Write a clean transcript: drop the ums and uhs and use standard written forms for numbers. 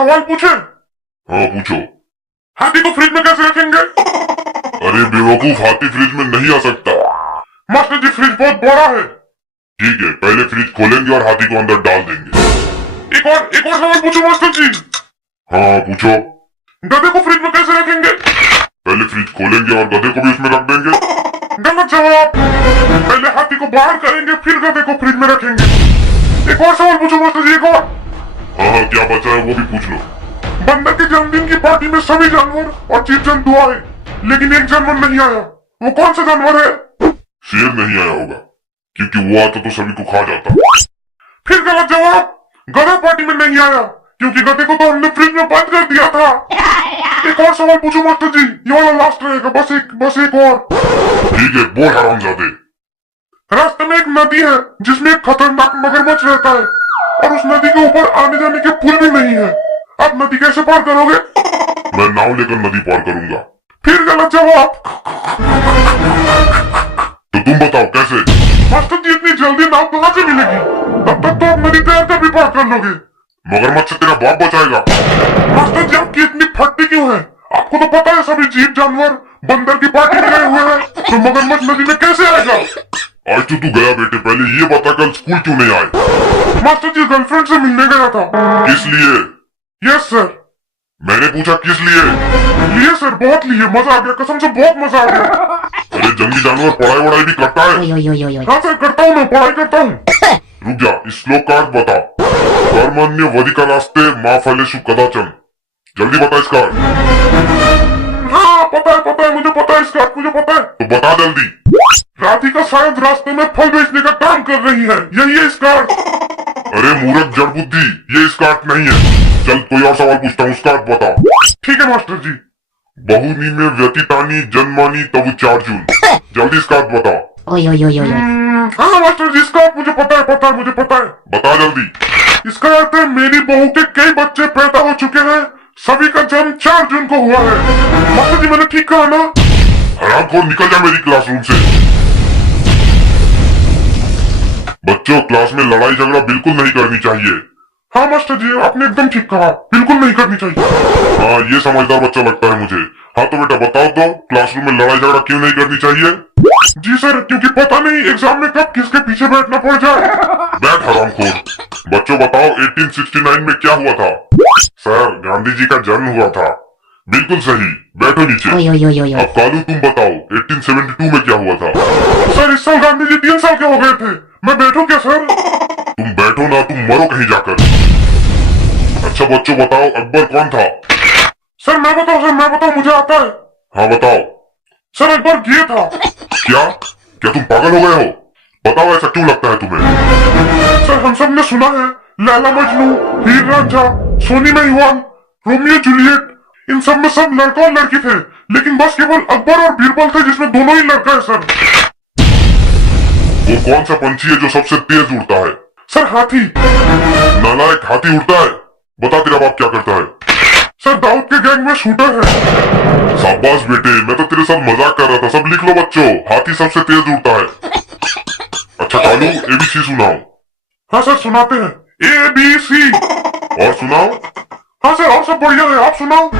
सवाल पूछे? हाँ पूछो। हाथी को फ्रिज में कैसे रखेंगे? अरे बेवकूफ, हाथी फ्रिज में नहीं आ सकता। मास्टर जी फ्रिज बहुत बड़ा है। ठीक है, पहले फ्रिज खोलेंगे और हाथी को अंदर डाल देंगे। एक और सवाल पूछो मास्टर जी। हाँ पूछो। गधे को फ्रिज में कैसे रखेंगे? पहले फ्रिज खोलेंगे और गधे को भी उसमें रख देंगे। गलत जवाब। पहले हाथी को बाहर करेंगे फिर गधे को फ्रिज में रखेंगे। एक और सवाल पूछो मास्टर जी, एक और। हाँ क्या बचा है वो भी पूछ लो। बंदर के जन्मदिन की पार्टी में सभी जानवर और जीव जंतु आए, लेकिन एक जानवर नहीं आया। वो कौन सा जानवर है? शेर नहीं आया होगा, क्योंकि वो आता तो सभी को खा जाता। फिर गलत जवाब। गधा पार्टी में नहीं आया क्योंकि गधे को तो हमने फ्रिज में बंद कर दिया था। एक और सवाल पूछो मास्टर जी, ये वाला लास्ट रहेगा। बस एक और। ठीक है, बोल हरामजादे। रास्ते में एक नदी है जिसमें एक खतरनाक मगरमच्छ रहता है और उस नदी के ऊपर आने जाने के पुल भी नहीं है। आप नदी कैसे पार करोगे? मैं नाव लेकर नदी पार करूंगा। फिर गलत जवाब। तो तुम बताओ कैसे? मास्टर जी इतनी जल्दी नाव कहाँ से मिलेगी? तब तक तो आप नदी तैर कर भी पार कर लोगे। मगरमच्छ से तेरा बाप बचाएगा। मास्टर जी आपकी इतनी फटती क्यों है? आपको तो पता है सभी जीव जानवर बंदर की पार्टी में गए हुए हैं, तो मगरमच्छ नदी में कैसे आएगा? आज तो तू गया बेटे, पहले ये बता कल स्कूल क्यों नहीं आए? मास्टर जी गर्लफ्रेंड से मिलने गया था। किस लिए? Yes sir. मैंने पूछा किस लिए? लिए सर, बहुत लिए, मजा आ गया, कसम से बहुत मजा आ गया। अरे जंगली जानवर पढ़ाई वढ़ाई भी करता है? हाँ सर करता हूँ, मैं पढ़ाई करता हूँ। रुक जा, इस श्लोक का अर्थ बता। कर्मण्य वधिका रास्ते माँ फलेषु कदाचन। जल्दी बता इसका अर्थ। हाँ पता है, मुझे पता है इसका अर्थ, मुझे पता है। तो बता जल्दी। राधिका शायद रास्ते में फल बेचने का काम कर रही है, यही है इसका अर्थ। अरे मूर्ख जड़ बुद्धि, ये इसका अर्थ नहीं है। चल कोई और सवाल पूछता हूँ, उसका अर्थ बता। ठीक है मास्टर जी। बहुनी में व्यतीतानी जन्मानी तब चार्जुन। जल्दी इसका अर्थ बता। हाँ मास्टर जी, इसका अर्थ मुझे पता है, मुझे पता है। बता जल्दी। इसका अर्थ है मेरी बहू के कई बच्चे पैदा हो चुके हैं, सभी का जन्म 4 जून को हुआ है। मास्टर जी मैंने ठीक कहा ना? हरामखोर निकल जा मेरी क्लासरूम से। बच्चों, क्लास में लड़ाई झगड़ा बिल्कुल नहीं करनी चाहिए। हाँ मास्टर जी आपने एकदम ठीक कहा, बिल्कुल नहीं करनी चाहिए। हाँ ये समझदार बच्चा लगता है मुझे। हाँ तो बेटा बताओ तो, क्लासरूम में लड़ाई झगड़ा क्यों नहीं करनी चाहिए? जी सर, क्योंकि पता नहीं एग्जाम में कब किसके पीछे बैठना पड़ जाए। बैठ हरामखोर। बच्चों बताओ 1869 में क्या हुआ था? सर गांधी जी का जन्म हुआ था। बिल्कुल सही, बैठो नीचे। अब कालू तुम बताओ 1872 में क्या हुआ था? सर इस साल गांधी जी 3 साल के हो गए थे। मैं बैठूं क्या सर? तुम बैठो ना, तुम मरो कहीं जाकर। अच्छा बच्चों बताओ अकबर कौन था? सर मैं बताऊं, मुझे आता है। हाँ बताओ। सर अकबर ये था। क्या तुम पागल हो गए हो? बताओ ऐसा क्यों लगता है तुम्हें? सर हम सब ने सुना है लैला मजनू, हीर रांझा, सोनी महिवाल, रोमियो जूलियट, इन सब में सब लड़का और लड़की थे, लेकिन बस केवल अकबर और बीरबल थे जिसमें दोनों ही लड़का है सर। वो कौन सा पंछी है जो सबसे तेज उड़ता है? सर हाथी। नालायक, हाथी उड़ता है? बता तेरा बाप क्या करता है? सर दाऊद के गैंग में शूटर है। शाबाश बेटे, मैं तो तेरे साथ मजाक कर रहा था। सब लिख लो बच्चों, हाथी सबसे तेज उड़ता है। अच्छा कालू ABC सुनाओ। हाँ सर सुनाते हैं, ABC। और सुनाओ। हाँ सर और सब बढ़िया है, आप सुनाओ।